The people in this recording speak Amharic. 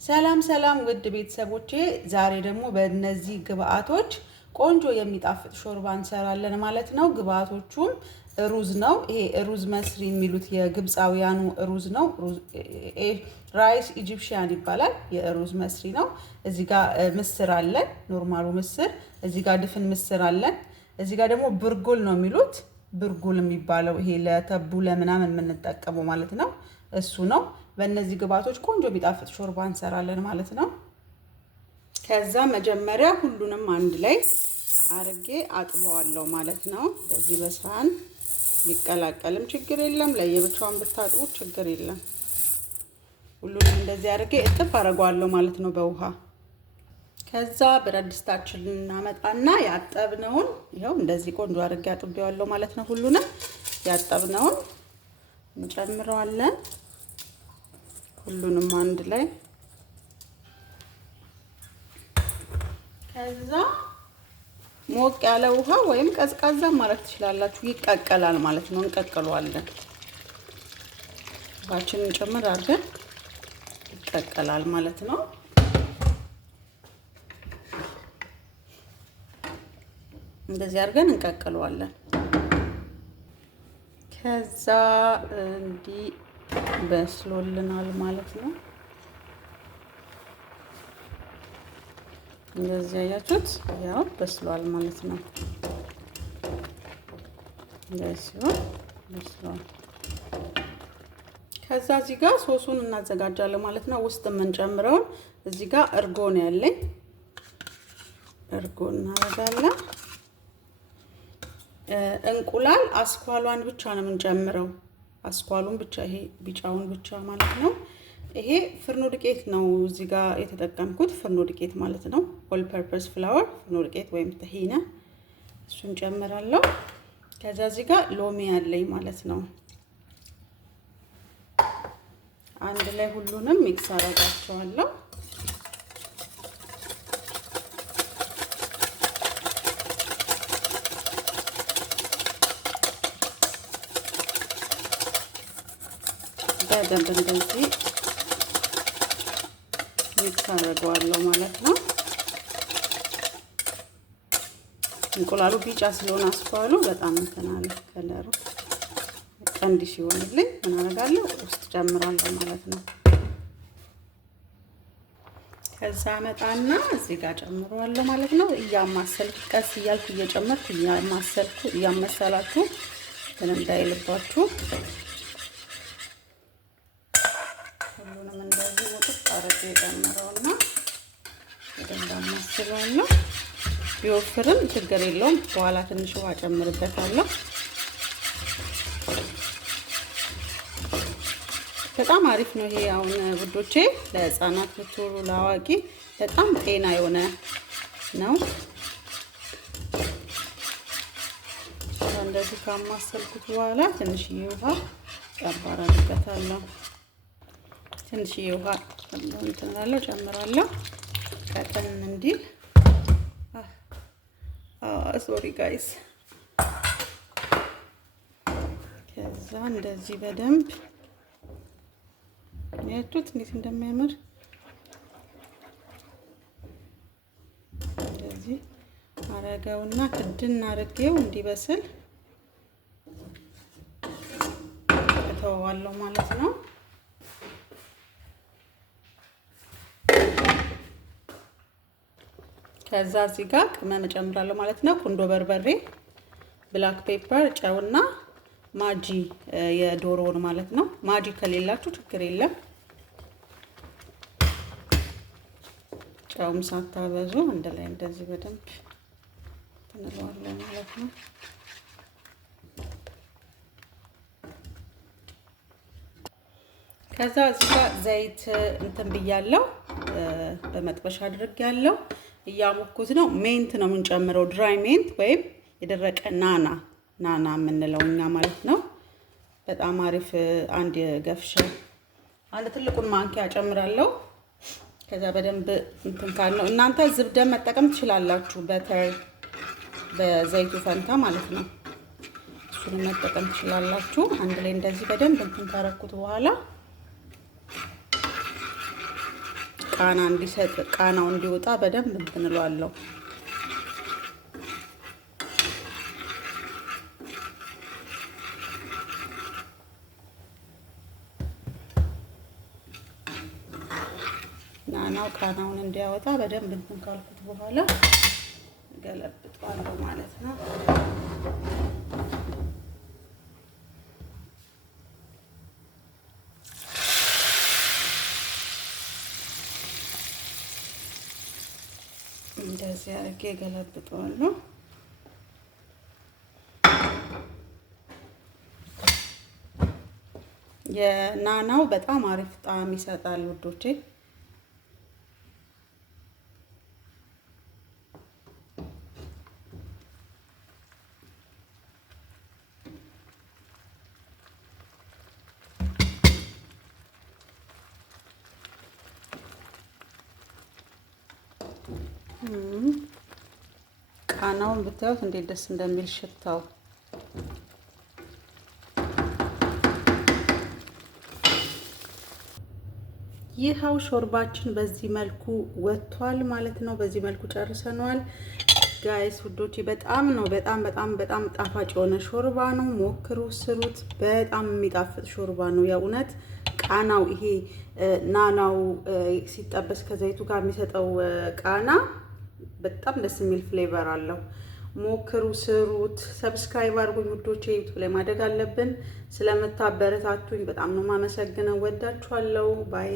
ሰላም ሰላም ውድ ቤተሰቦቼ ዛሬ ደግሞ በእነዚህ ግብአቶች ቆንጆ የሚጣፍጥ ሾርባ እንሰራለን ማለት ነው። ግብአቶቹም ሩዝ ነው። ይሄ ሩዝ መስሪ የሚሉት የግብፃውያኑ ሩዝ ነው። ራይስ ኢጂፕሽያን ይባላል። የሩዝ መስሪ ነው። እዚህ ጋር ምስር አለን፣ ኖርማሉ ምስር። እዚህ ጋር ድፍን ምስር አለን። እዚህ ጋር ደግሞ ብርጉል ነው የሚሉት። ብርጉል የሚባለው ይሄ ለተቡ ለምናምን የምንጠቀመው ማለት ነው። እሱ ነው። በእነዚህ ግብአቶች ቆንጆ ቢጣፍጥ ሾርባ እንሰራለን ማለት ነው። ከዛ መጀመሪያ ሁሉንም አንድ ላይ አርጌ አጥበዋለሁ ማለት ነው። በዚህ በሳህን ሊቀላቀልም ችግር የለም፣ ለየብቻውን ብታጥቡ ችግር የለም። ሁሉንም እንደዚህ አርጌ እጥፍ አደርገዋለሁ ማለት ነው በውሃ። ከዛ ብረት ድስታችንን እናመጣና ያጠብነውን ይኸው እንደዚህ ቆንጆ አርጌ አጥቤዋለሁ ማለት ነው። ሁሉንም ያጠብነውን እንጨምረዋለን። ሁሉንም አንድ ላይ ከዛ ሞቅ ያለ ውሃ ወይም ቀዝቃዛ ማለት ትችላላችሁ። ይቀቀላል ማለት ነው። እንቀቅለዋለን። ውሃችንን ጨምር አድርገን ይቀቀላል ማለት ነው። እንደዚህ አድርገን እንቀቅለዋለን። ከዛ እንዲህ በስሎልናል ማለት ነው። እንደዚህ አያችሁት? ያው በስሏል ማለት ነው። እንደዚህ በስሏል። ከዛ እዚህ ጋር ሶሱን እናዘጋጃለን ማለት ነው። ውስጥ የምንጨምረውን እዚህ ጋር እርጎ ነው ያለኝ። እርጎ እናደርጋለን። እንቁላል አስኳሏን ብቻ ነው የምንጨምረው። አስኳሉን ብቻ፣ ይሄ ቢጫውን ብቻ ማለት ነው። ይሄ ፍርኖ ዱቄት ነው እዚህ ጋር የተጠቀምኩት፣ ፍርኖ ዱቄት ማለት ነው። ኦል ፐርፐስ ፍላወር ፍርኖ ዱቄት ወይም ተሂና፣ እሱን ጨምራለሁ። ከዛ እዚህ ጋር ሎሚ ያለኝ ማለት ነው። አንድ ላይ ሁሉንም ሚክስ አደርጋቸዋለሁ። በደንብ እንደዚህ ሚክስ አደርገዋለሁ ማለት ነው። እንቁላሉ ቢጫ ስለሆነ አስኳሉ በጣም እንትናል ከለሩ ቀንዲ ሲሆንልኝ ምን አደርጋለሁ ውስጥ ጨምራለሁ ማለት ነው። ከዛ መጣና እዚህ ጋር ጨምረዋለሁ ማለት ነው። እያማሰልኩ ቀስ እያልኩ እየጨመርኩ እያማሰልኩ እያመሰላችሁ ግን እንዳይልባችሁ ሁሉንም እንደዚህ ወጥቶ አረቄ ጨምረውና በደንብ አማስለዋለሁ። ቢወፍርም ችግር የለውም። በኋላ ትንሽ ውሃ ጨምርበታለሁ። በጣም አሪፍ ነው ይሄ። አሁን ውዶቼ ለህፃናት ብትሉ ለአዋቂ በጣም ጤና የሆነ ነው። እንደዚህ ካማሰልኩት በኋላ ትንሽዬ ውሃ ጨምራለሁ። ትንሽዬ ውሃ እንትናለሁ ጨምራለሁ ቀጠን እንዲል። ሶሪ ጋይስ። ከዛ እንደዚህ በደንብ ያቱት እንዴት እንደሚያምር እንደዚህ አረጋውና ክድን አርጌው እንዲበስል እተወዋለሁ ማለት ነው። ከዛ እዚህ ጋር ቅመም እጨምራለሁ ማለት ነው። ቁንዶ በርበሬ፣ ብላክ ፔፐር፣ ጨውና ማጂ የዶሮውን ማለት ነው። ማጂ ከሌላችሁ ችግር የለም። ጨውም ሳታበዙ አንድ ላይ እንደዚህ በደንብ እንለዋለን ማለት ነው። ከዛ እዚህ ጋር ዘይት እንትን ብያለሁ፣ በመጥበሻ አድርጌያለሁ። እያሞኩት ነው። ሜንት ነው የምንጨምረው፣ ድራይ ሜንት ወይም የደረቀ ናና የምንለው እኛ ማለት ነው። በጣም አሪፍ። አንድ ገፍሻ አንድ ትልቁን ማንኪያ ጨምራለሁ። ከዛ በደንብ እንትን ካልነው እናንተ ዝብደን መጠቀም ትችላላችሁ፣ በተር በዘይቱ ፈንታ ማለት ነው። እሱን መጠቀም ትችላላችሁ። አንድ ላይ እንደዚህ በደንብ እንትን ካረኩት በኋላ ቃና እንዲሰጥ ቃናው እንዲወጣ በደንብ እንትን እለዋለሁ። ናናው ቃናውን እንዲያወጣ በደንብ እንትን ካልኩት በኋላ ገለብጠዋለሁ ማለት ነው። እንደዚህ አድርጌ ገለብጠዋለሁ። የናናው በጣም አሪፍ ጣዕም ይሰጣል ውዶቼ። ቃናውን ብታዩት እንዴት ደስ እንደሚል ሽታው። ይኸው ሾርባችን በዚህ መልኩ ወጥቷል ማለት ነው። በዚህ መልኩ ጨርሰነዋል ጋይስ ውዶቼ። በጣም ነው በጣም ጣፋጭ የሆነ ሾርባ ነው። ሞክሩ፣ ስሩት። በጣም የሚጣፍጥ ሾርባ ነው የእውነት። ቃናው ይሄ ናናው ሲጠበስ ከዘይቱ ጋር የሚሰጠው ቃና በጣም ደስ የሚል ፍሌቨር አለው። ሞክሩ፣ ስሩት። ሰብስክራይብ አድርጉኝ ውዶቼ። ዩቲዩብ ላይ ማደግ አለብን። ስለምታበረታቱኝ በጣም ነው የማመሰግነው። ወዳችኋለሁ። ባይ